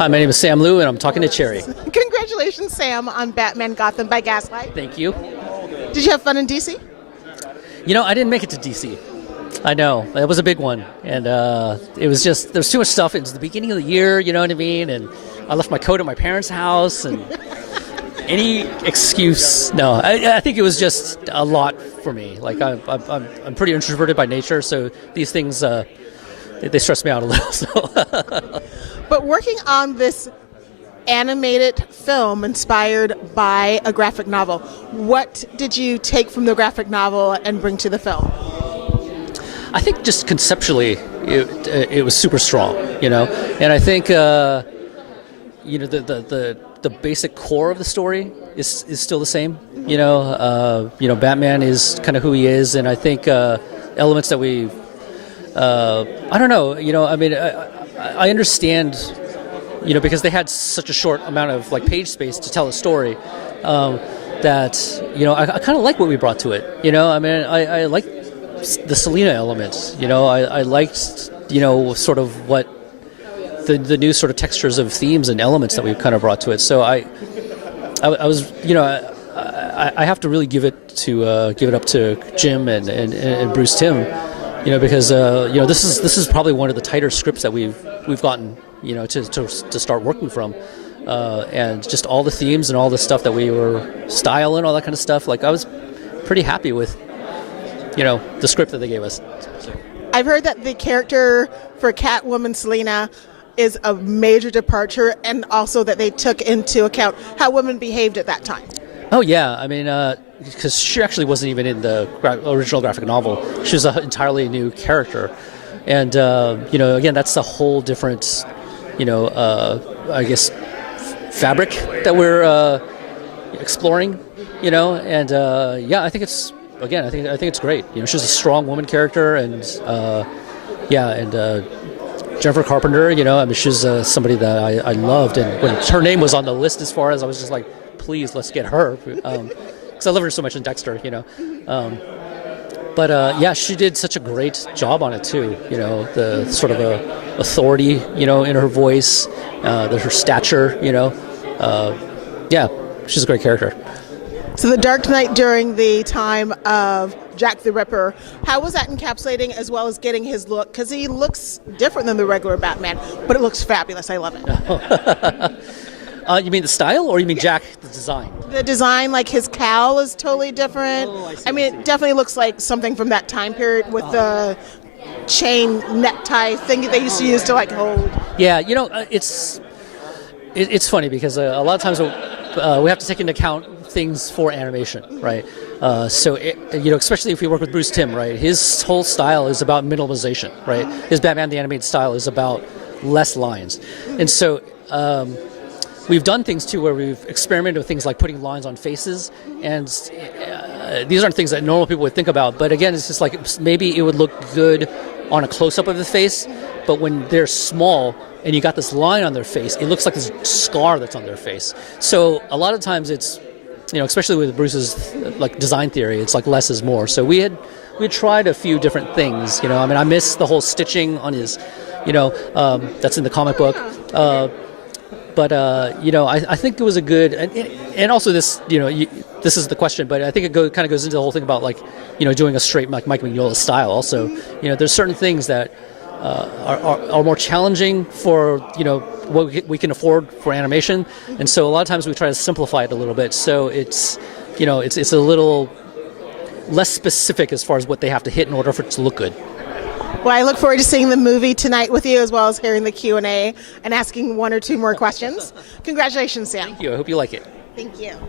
Hi, my name is Sam Liu, and I'm talking to Cherry. Congratulations, Sam, on Batman Gotham by Gaslight. Thank you. Did you have fun in DC? You know, I didn't make it to DC. I know. It was a big one. And it was just, there was too much stuff. It was the beginning of the year, you know what I mean? And I left my coat at my parents' house, and any excuse. No, I think it was just a lot for me. Like, I'm pretty introverted by nature, so these things, they stress me out a little. So. But working on this animated film inspired by a graphic novel, what did you take from the graphic novel and bring to the film? I think just conceptually, it was super strong, you know, and I think you know the basic core of the story is still the same, you know. Batman is kind of who he is, and I think elements that we, I don't know, you know, I mean, I understand, you know, because they had such a short amount of like page space to tell a story, that, you know, I kind of like what we brought to it, you know. I mean, I like the Selina element, you know. I liked, you know, sort of what the new sort of textures of themes and elements that we kind of brought to it. So I was, you know, I have to really give it up to Jim and Bruce Timm, you know, because you know, this is probably one of the tighter scripts that we've gotten, you know, to start working from, and just all the themes and all the stuff that we were style and all that kind of stuff. Like, I was pretty happy with, you know, the script that they gave us. So. I've heard that the character for Catwoman Selina is a major departure, and also that they took into account how women behaved at that time. Oh yeah, I mean, because she actually wasn't even in the original graphic novel. She was an entirely new character, and you know, again, that's a whole different, you know, I guess, fabric that we're exploring, you know. And yeah, I think it's, again, I think it's great. You know, she's a strong woman character, and yeah, and Jennifer Carpenter, you know, I mean, she's somebody that I loved, and when her name was on the list, as far as, I was just like, please, let's get her, because I love her so much in Dexter, you know. But yeah, she did such a great job on it too. You know, the sort of authority, you know, in her voice, her stature, you know. Yeah, she's a great character. So the Dark Knight during the time of Jack the Ripper, how was that encapsulating, as well as getting his look? Because he looks different than the regular Batman, but it looks fabulous. I love it. You mean the style, or you mean Jack, the design? The design, like his cowl is totally different. Oh, I mean, it definitely looks like something from that time period with the chain necktie thing that they used to use to like hold. Yeah, you know, it's funny because a lot of times we have to take into account things for animation, right? So, you know, especially if we work with Bruce Timm, right? His whole style is about minimalization, right? His Batman the Animated style is about less lines. And so we've done things, too, where we've experimented with things like putting lines on faces, and these aren't things that normal people would think about. But again, it's just like, maybe it would look good on a close-up of the face, but when they're small and you got this line on their face, it looks like this scar that's on their face. So a lot of times it's, you know, especially with Bruce's like design theory, it's like less is more. So we tried a few different things, you know. I mean, I miss the whole stitching on his, you know, that's in the comic book. But you know, I think it was a good, and also this, you know, this is the question, but I think it kind of goes into the whole thing about, like, you know, doing a straight like Mike Mignola style. Also, you know, there's certain things that are more challenging for, you know, what we can afford for animation, and so a lot of times we try to simplify it a little bit, so it's, you know, it's a little less specific as far as what they have to hit in order for it to look good. Well, I look forward to seeing the movie tonight with you, as well as hearing the Q&A and asking one or two more questions. Congratulations, Sam. Thank you. I hope you like it. Thank you.